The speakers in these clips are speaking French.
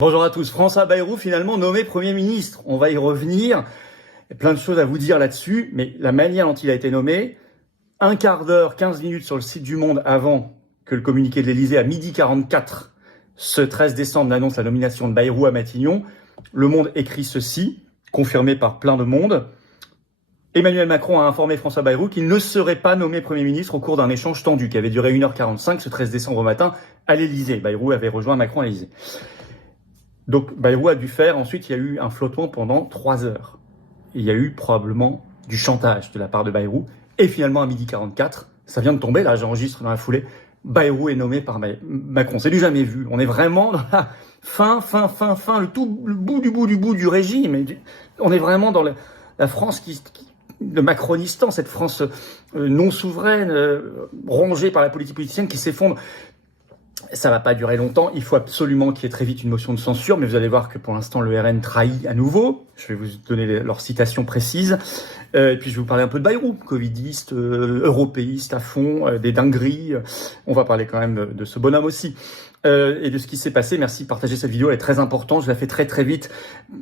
Bonjour à tous. François Bayrou finalement nommé Premier ministre. On va y revenir. Il y a plein de choses à vous dire là-dessus, mais la manière dont il a été nommé, un quart d'heure, 15 minutes sur le site du Monde avant que le communiqué de l'Élysée à 12h44, ce 13 décembre, annonce la nomination de Bayrou à Matignon. Le Monde écrit ceci, confirmé par plein de monde. Emmanuel Macron a informé François Bayrou qu'il ne serait pas nommé Premier ministre au cours d'un échange tendu qui avait duré 1h45 ce 13 décembre au matin à l'Élysée. Bayrou avait rejoint Macron à l'Élysée. Donc Bayrou a dû faire, ensuite il y a eu un flottement pendant 3 heures. Il y a eu probablement du chantage de la part de Bayrou. Et finalement à 12h44, ça vient de tomber, là j'enregistre dans la foulée, Bayrou est nommé par Macron. C'est du jamais vu. On est vraiment dans la fin, le bout du régime. On est vraiment dans la France le macronistan, cette France non souveraine, rongée par la politique politicienne qui s'effondre. Ça va pas durer longtemps. Il faut absolument qu'il y ait très vite une motion de censure, mais vous allez voir que pour l'instant le RN trahit à nouveau. Je vais vous donner leur citation précise. Et puis je vais vous parler un peu de Bayrou, covidiste, européiste à fond, des dingueries. On va parler quand même de ce bonhomme aussi. Et de ce qui s'est passé. Merci de partager cette vidéo, elle est très importante. Je la fais très vite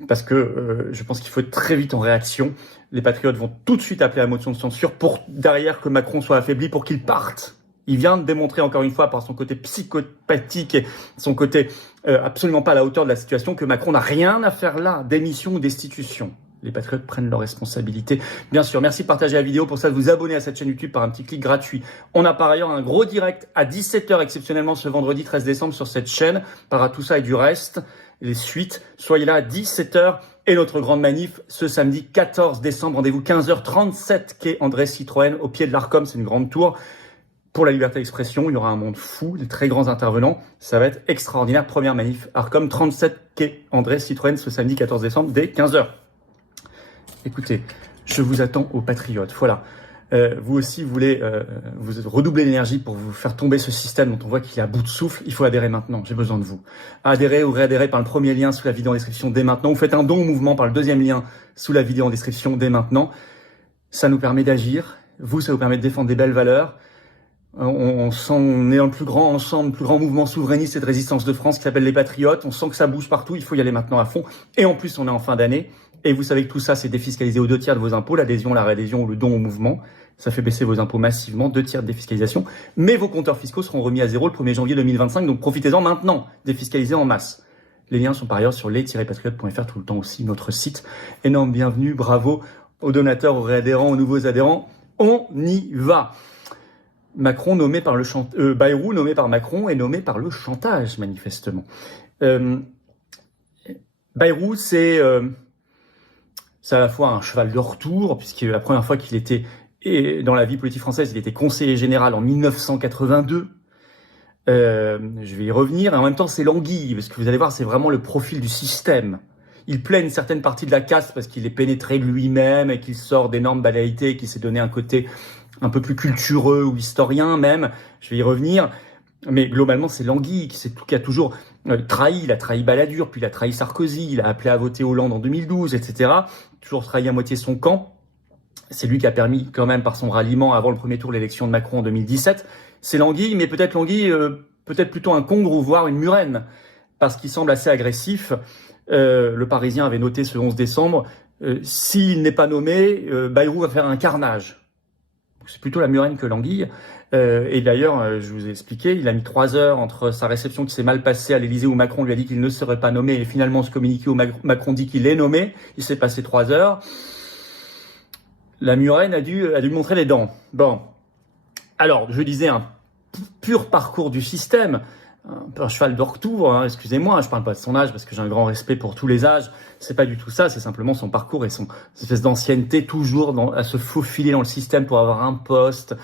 parce que je pense qu'il faut être très vite en réaction. Les patriotes vont tout de suite appeler à la motion de censure pour derrière que Macron soit affaibli pour qu'il parte. Il vient de démontrer encore une fois par son côté psychopathique et son côté absolument pas à la hauteur de la situation que Macron n'a rien à faire là, démission ou destitution. Les patriotes prennent leurs responsabilités. Bien sûr, merci de partager la vidéo. Pour ça, de vous abonner à cette chaîne YouTube par un petit clic gratuit. On a par ailleurs un gros direct à 17h exceptionnellement ce vendredi 13 décembre sur cette chaîne. Par à tout ça et du reste, les suites. Soyez là à 17h. Et notre grande manif ce samedi 14 décembre. Rendez-vous 15h37 quai André Citroën au pied de l'Arcom. C'est une grande tour. Pour la liberté d'expression, il y aura un monde fou, des très grands intervenants. Ça va être extraordinaire. Première manif Arcom 37 quai André Citroën ce samedi 14 décembre dès 15h. Écoutez, je vous attends aux patriotes. Voilà. Vous aussi, vous voulez vous redoubler d'énergie pour vous faire tomber ce système dont on voit qu'il est à bout de souffle. Il faut adhérer maintenant. J'ai besoin de vous. Adhérez ou réadhérez par le premier lien sous la vidéo en description dès maintenant. Vous faites un don au mouvement par le deuxième lien sous la vidéo en description dès maintenant. Ça nous permet d'agir. Vous, ça vous permet de défendre des belles valeurs. On sent, on est dans le plus grand ensemble, le plus grand mouvement souverainiste et de résistance de France qui s'appelle les Patriotes. On sent que ça bouge partout. Il faut y aller maintenant à fond. Et en plus, on est en fin d'année. Et vous savez que tout ça, c'est défiscalisé aux 2 tiers de vos impôts, l'adhésion, la réadhésion ou le don au mouvement. Ça fait baisser vos impôts massivement, 2 tiers de défiscalisation. Mais vos compteurs fiscaux seront remis à zéro le 1er janvier 2025, donc profitez-en maintenant, défiscalisez en masse. Les liens sont par ailleurs sur les-patriotes.fr tout le temps aussi, notre site. Énorme bienvenue, bravo aux donateurs, aux réadhérents, aux nouveaux adhérents. On y va. Macron nommé par Bayrou nommé par Macron et nommé par le chantage, manifestement. Bayrou, c'est à la fois un cheval de retour, puisque la première fois qu'il était dans la vie politique française, il était conseiller général en 1982. Je vais y revenir. Et en même temps, c'est l'anguille, parce que vous allez voir, c'est vraiment le profil du système. Il plaît une certaine partie de la caste parce qu'il est pénétré de lui-même et qu'il sort d'énormes banalités et qu'il s'est donné un côté un peu plus cultureux ou historien même. Je vais y revenir. Mais globalement, c'est l'anguille qui a toujours trahi. Il a trahi Balladur, puis il a trahi Sarkozy, il a appelé à voter Hollande en 2012, etc. Toujours trahi à moitié son camp. C'est lui qui a permis quand même par son ralliement avant le premier tour l'élection de Macron en 2017. C'est l'anguille, mais peut-être l'anguille, peut-être plutôt un congre ou voire une murène, parce qu'il semble assez agressif. Le Parisien avait noté ce 11 décembre, s'il n'est pas nommé, Bayrou va faire un carnage. C'est plutôt la murène que l'anguille. Et d'ailleurs, je vous ai expliqué, il a mis 3 heures entre sa réception qui s'est mal passée à l'Élysée où Macron lui a dit qu'il ne serait pas nommé et finalement ce communiqué où Macron dit qu'il est nommé. Il s'est passé 3 heures. La murène a dû montrer les dents. Bon. Alors, je disais un pur parcours du système. Un peu un cheval de retour, hein, excusez-moi, je parle pas de son âge parce que j'ai un grand respect pour tous les âges, c'est pas du tout ça, c'est simplement son parcours et son espèce d'ancienneté toujours à se faufiler dans le système pour avoir un poste.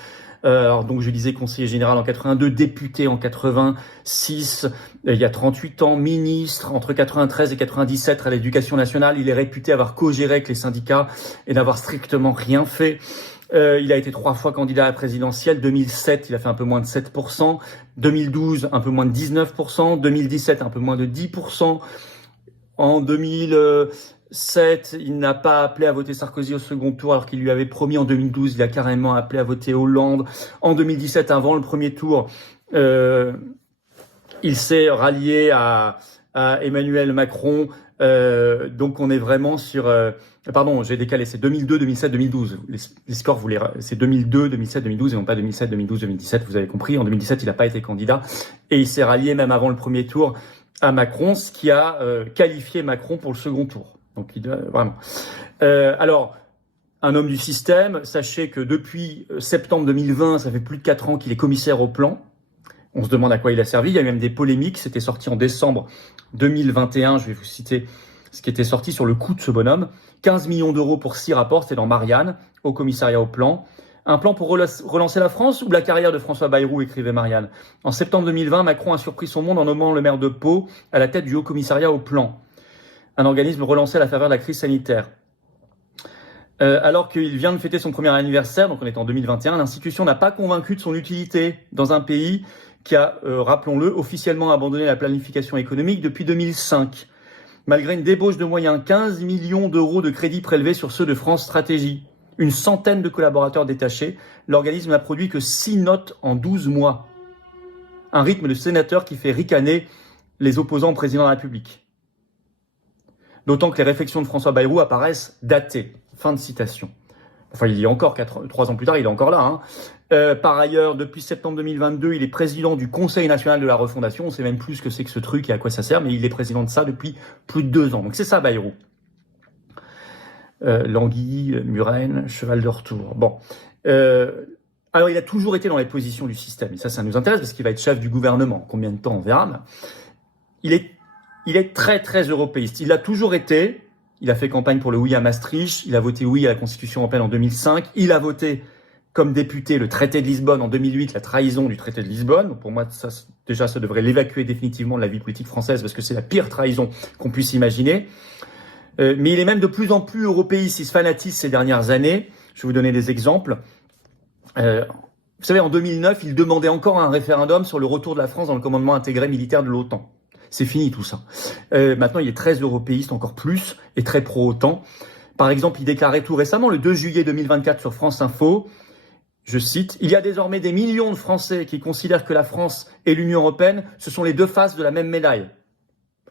Alors donc je disais conseiller général en 82, député en 86, il y a 38 ans, ministre entre 93 et 97 à l'éducation nationale, il est réputé avoir co-géré avec les syndicats et n'avoir strictement rien fait. Il a été 3 fois candidat à la présidentielle. 2007, il a fait un peu moins de 7%. 2012, un peu moins de 19%. 2017, un peu moins de 10%. En 2007, il n'a pas appelé à voter Sarkozy au second tour alors qu'il lui avait promis en 2012. Il a carrément appelé à voter Hollande. En 2017, avant le premier tour, Il s'est rallié à Emmanuel Macron. Donc on est vraiment sur... pardon, j'ai décalé, c'est 2002, 2007, 2012. Les scores, c'est 2002, 2007, 2012 et non pas 2007, 2012, 2017, vous avez compris. En 2017, il n'a pas été candidat et il s'est rallié même avant le premier tour à Macron, ce qui a qualifié Macron pour le second tour. Donc il doit vraiment... alors, un homme du système, sachez que depuis septembre 2020, ça fait plus de 4 ans qu'il est commissaire au plan. On se demande à quoi il a servi. Il y a eu même des polémiques. C'était sorti en décembre 2021. Je vais vous citer ce qui était sorti sur le coût de ce bonhomme. 15 millions d'euros pour 6 rapports. C'était dans Marianne, au commissariat au plan. Un plan pour relancer la France ou la carrière de François Bayrou, écrivait Marianne. En septembre 2020, Macron a surpris son monde en nommant le maire de Pau à la tête du haut commissariat au plan. Un organisme relancé à la faveur de la crise sanitaire. Alors qu'il vient de fêter son premier anniversaire, donc on est en 2021, l'institution n'a pas convaincu de son utilité dans un pays qui a, rappelons-le, officiellement abandonné la planification économique depuis 2005. Malgré une débauche de moyens, 15 millions d'euros de crédits prélevés sur ceux de France Stratégie, une centaine de collaborateurs détachés, l'organisme n'a produit que 6 notes en 12 mois. Un rythme de sénateur qui fait ricaner les opposants au président de la République. D'autant que les réflexions de François Bayrou apparaissent datées. Fin de citation. Enfin, il y a encore 3 ans plus tard, il est encore là. Par ailleurs, depuis septembre 2022, il est président du Conseil national de la refondation. On sait même plus ce que c'est que ce truc et à quoi ça sert, mais il est président de ça depuis plus de 2 ans. Donc c'est ça, Bayrou. L'anguille, Muren, cheval de retour. Bon. Alors, il a toujours été dans les positions du système. Et ça nous intéresse parce qu'il va être chef du gouvernement. Combien de temps, on verra. Il est très, très européiste. Il l'a toujours été. Il a fait campagne pour le oui à Maastricht. Il a voté oui à la Constitution européenne en 2005. Il a voté comme député le traité de Lisbonne en 2008, la trahison du traité de Lisbonne. Donc pour moi, ça devrait l'évacuer définitivement de la vie politique française parce que c'est la pire trahison qu'on puisse imaginer. Mais il est même de plus en plus européiste. Il se fanatise ces dernières années. Je vais vous donner des exemples. Vous savez, en 2009, il demandait encore un référendum sur le retour de la France dans le commandement intégré militaire de l'OTAN. C'est fini tout ça. Maintenant, il est très européiste, encore plus, et très pro-OTAN. Par exemple, il déclarait tout récemment, le 2 juillet 2024 sur France Info, je cite, « Il y a désormais des millions de Français qui considèrent que la France et l'Union européenne, ce sont les deux faces de la même médaille. »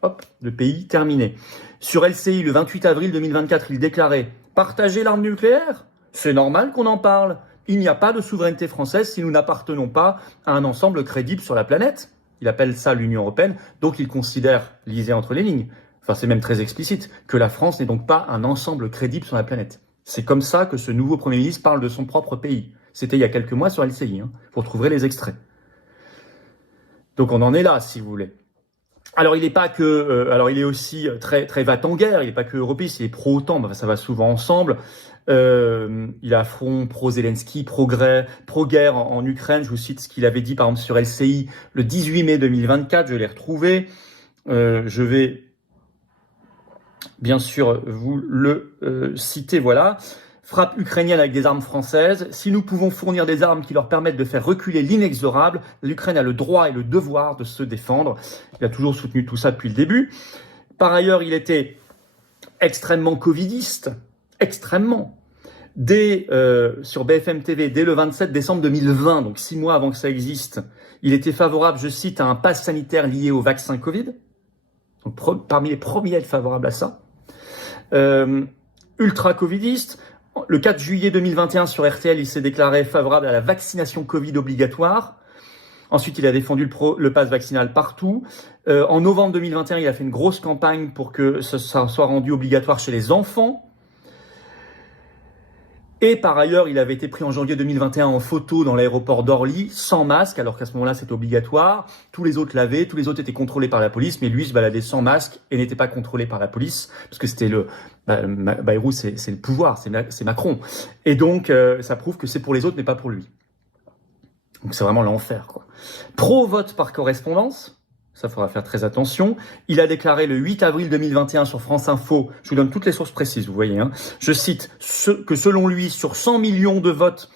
Hop, le pays terminé. Sur LCI, le 28 avril 2024, il déclarait « Partager l'arme nucléaire ? C'est normal qu'on en parle. Il n'y a pas de souveraineté française si nous n'appartenons pas à un ensemble crédible sur la planète. » Il appelle ça l'Union européenne, donc il considère, lisez entre les lignes, enfin c'est même très explicite, que la France n'est donc pas un ensemble crédible sur la planète. C'est comme ça que ce nouveau Premier ministre parle de son propre pays. C'était il y a quelques mois sur LCI, vous retrouverez les extraits. Donc on en est là, si vous voulez. Alors il est aussi très très va-t-en-guerre, il n'est pas que européiste, il est pro-OTAN, ça va souvent ensemble. Il a front pro-Zelensky, pro-guerre en Ukraine. Je vous cite ce qu'il avait dit par exemple sur LCI le 18 mai 2024, je l'ai retrouvé. Je vais bien sûr vous le citer, voilà. Frappe ukrainienne avec des armes françaises. Si nous pouvons fournir des armes qui leur permettent de faire reculer l'inexorable, l'Ukraine a le droit et le devoir de se défendre. Il a toujours soutenu tout ça depuis le début. Par ailleurs, il était extrêmement covidiste. Extrêmement. Sur BFM TV, dès le 27 décembre 2020, donc 6 mois avant que ça existe, il était favorable, je cite, à un pass sanitaire lié au vaccin Covid. Donc parmi les premiers à être favorable à ça. Ultra covidiste. Le 4 juillet 2021 sur RTL, il s'est déclaré favorable à la vaccination Covid obligatoire. Ensuite, il a défendu le pass vaccinal partout. En novembre 2021, il a fait une grosse campagne pour que ça soit rendu obligatoire chez les enfants. Et par ailleurs, il avait été pris en janvier 2021 en photo dans l'aéroport d'Orly, sans masque, alors qu'à ce moment-là, c'était obligatoire. Tous les autres l'avaient, tous les autres étaient contrôlés par la police, mais lui se baladait sans masque et n'était pas contrôlé par la police, parce que c'était Bayrou, c'est le pouvoir, c'est Macron. Et donc, ça prouve que c'est pour les autres, mais pas pour lui. Donc c'est vraiment l'enfer, quoi. Pro-vote par correspondance. Ça, faudra faire très attention. Il a déclaré le 8 avril 2021 sur France Info, je vous donne toutes les sources précises, vous voyez, je cite, que selon lui, sur 100 millions de votes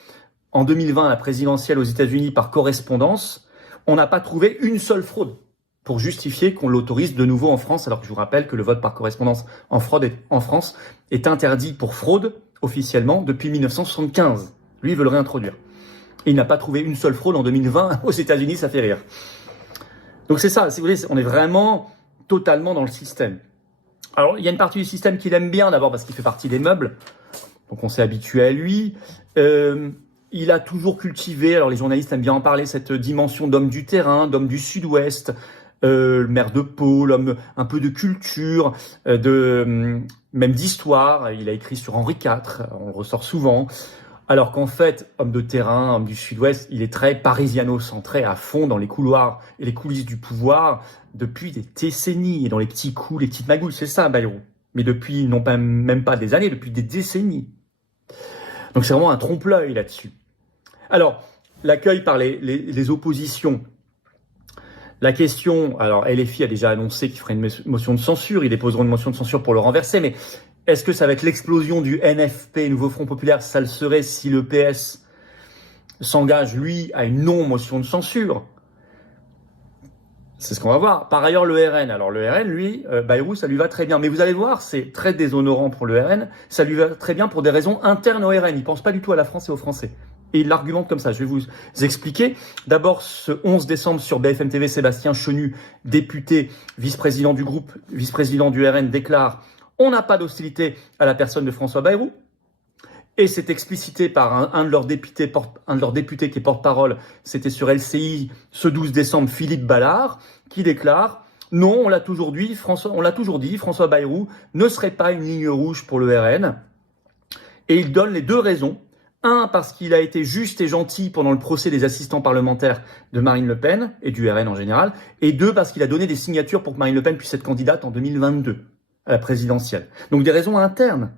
en 2020 à la présidentielle aux États-Unis par correspondance, on n'a pas trouvé une seule fraude pour justifier qu'on l'autorise de nouveau en France, alors que je vous rappelle que le vote par correspondance en France est interdit pour fraude officiellement depuis 1975. Lui, il veut le réintroduire. Et il n'a pas trouvé une seule fraude en 2020 aux États-Unis, ça fait rire. Donc c'est ça, si vous voulez, on est vraiment totalement dans le système. Alors, il y a une partie du système qu'il aime bien, d'abord parce qu'il fait partie des meubles, donc on s'est habitué à lui. Il a toujours cultivé, alors les journalistes aiment bien en parler, cette dimension d'homme du terrain, d'homme du sud-ouest, le maire de Pau, l'homme un peu de culture, même d'histoire. Il a écrit sur Henri IV, on le ressort souvent. Alors qu'en fait, homme de terrain, homme du sud-ouest, il est très parisiano-centré, à fond dans les couloirs et les coulisses du pouvoir depuis des décennies, et dans les petits coups, les petites magouilles, c'est ça Bayrou. Mais depuis, non pas, même pas des années, depuis des décennies. Donc c'est vraiment un trompe-l'œil là-dessus. Alors, l'accueil par les oppositions. La question, alors LFI a déjà annoncé qu'il ferait une motion de censure, ils déposeront une motion de censure pour le renverser, mais est-ce que ça va être l'explosion du NFP, Nouveau Front Populaire? Ça le serait si le PS s'engage, lui, à une non-motion de censure. C'est ce qu'on va voir. Par ailleurs, le RN. Alors le RN, lui, Bayrou, ça lui va très bien. Mais vous allez voir, c'est très déshonorant pour le RN. Ça lui va très bien pour des raisons internes au RN. Il pense pas du tout à la France et aux Français. Et il l'argumente comme ça. Je vais vous expliquer. D'abord, ce 11 décembre sur BFM TV, Sébastien Chenu, député, vice-président du groupe, vice-président du RN, déclare « On n'a pas d'hostilité à la personne de François Bayrou ». Et c'est explicité par un de leurs députés qui est porte-parole, c'était sur LCI ce 12 décembre, Philippe Ballard, qui déclare « Non, on l'a toujours dit, François Bayrou ne serait pas une ligne rouge pour le RN ». Et il donne les deux raisons. Un, parce qu'il a été juste et gentil pendant le procès des assistants parlementaires de Marine Le Pen et du RN en général. Et deux, parce qu'il a donné des signatures pour que Marine Le Pen puisse être candidate en 2022 à la présidentielle. Donc des raisons internes.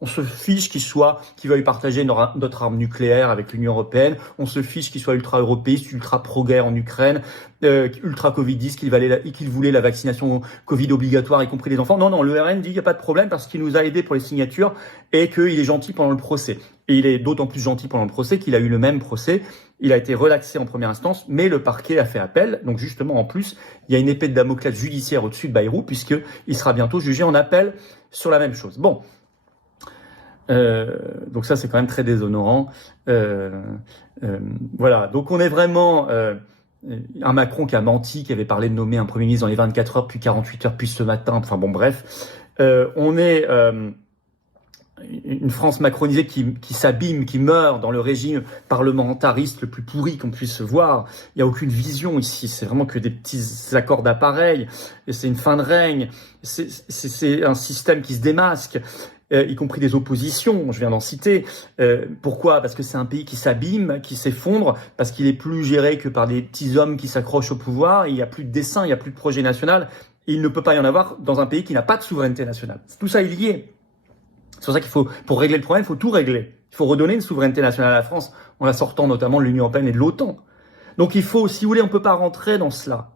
On se fiche qu'il veuille partager notre arme nucléaire avec l'Union européenne. On se fiche qu'il soit ultra-européiste, ultra-pro-guerre en Ukraine, ultra-covidiste, qu'il voulait la vaccination Covid obligatoire, y compris les enfants. Non, le RN dit qu'il n'y a pas de problème parce qu'il nous a aidés pour les signatures et qu'il est gentil pendant le procès. Et il est d'autant plus gentil pendant le procès qu'il a eu le même procès. Il a été relaxé en première instance, mais le parquet a fait appel. Donc justement, en plus, il y a une épée de Damoclès judiciaire au-dessus de Bayrou puisqu'il sera bientôt jugé en appel sur la même chose. Bon. Donc ça, c'est quand même très déshonorant. Voilà. Donc on est vraiment un Macron qui a menti, qui avait parlé de nommer un Premier ministre dans les 24 heures, puis 48 heures, puis ce matin. Enfin bon, bref. On est une France macronisée qui s'abîme, qui meurt dans le régime parlementariste le plus pourri qu'on puisse voir. Il n'y a aucune vision ici. C'est vraiment que des petits accords d'appareil. Et c'est une fin de règne. C'est un système qui se démasque. Y compris des oppositions, je viens d'en citer. Pourquoi? Parce que c'est un pays qui s'abîme, qui s'effondre, parce qu'il est plus géré que par des petits hommes qui s'accrochent au pouvoir, il n'y a plus de dessein, il n'y a plus de projet national, et il ne peut pas y en avoir dans un pays qui n'a pas de souveraineté nationale. Tout ça est lié. C'est pour ça qu'il faut, pour régler le problème, il faut tout régler. Il faut redonner une souveraineté nationale à la France, en la sortant notamment de l'Union européenne et de l'OTAN. Donc il faut, si vous voulez, on ne peut pas rentrer dans cela.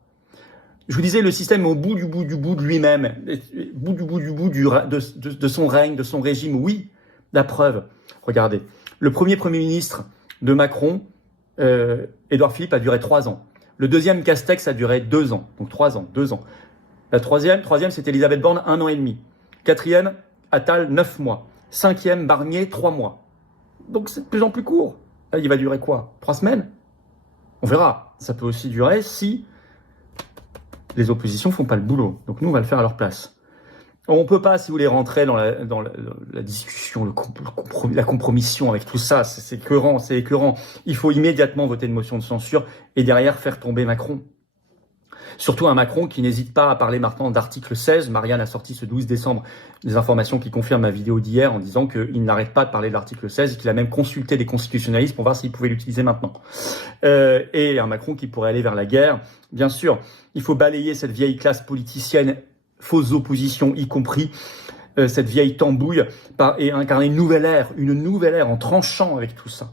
Je vous disais, le système est au bout de lui-même, de son règne, de son régime. Oui, la preuve. Regardez, le premier ministre de Macron, Édouard Philippe, a duré 3 ans. Le deuxième, Castex, a duré 2 ans. Donc 3 ans, 2 ans. La troisième, c'est Elisabeth Borne, 1 an et demi. Quatrième, Attal, 9 mois. Cinquième, Barnier, 3 mois. Donc c'est de plus en plus court. Là, il va durer quoi? 3 semaines? On verra. Ça peut aussi durer si les oppositions font pas le boulot. Donc nous, on va le faire à leur place. On peut pas, si vous voulez, rentrer dans la discussion, la compromission avec tout ça. C'est écœurant. Il faut immédiatement voter une motion de censure et derrière faire tomber Macron. Surtout un Macron qui n'hésite pas à parler maintenant d'article 16. Marianne a sorti ce 12 décembre des informations qui confirment ma vidéo d'hier en disant qu'il n'arrête pas de parler de l'article 16 et qu'il a même consulté des constitutionnalistes pour voir s'il pouvait l'utiliser maintenant. Et un Macron qui pourrait aller vers la guerre. Bien sûr, il faut balayer cette vieille classe politicienne, fausse opposition y compris, cette vieille tambouille, et incarner une nouvelle ère en tranchant avec tout ça.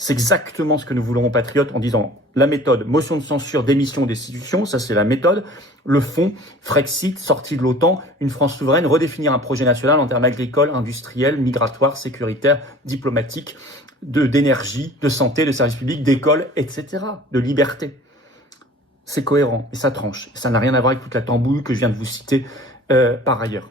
C'est exactement ce que nous voulons aux patriotes en disant la méthode, motion de censure, démission destitution, ça c'est la méthode. Le fond, Frexit, sortie de l'OTAN, une France souveraine, redéfinir un projet national en termes agricoles, industriels, migratoires, sécuritaires, diplomatiques, d'énergie, de santé, de services publics, d'école, etc., de liberté. C'est cohérent et ça tranche. Ça n'a rien à voir avec toute la tambouille que je viens de vous citer par ailleurs.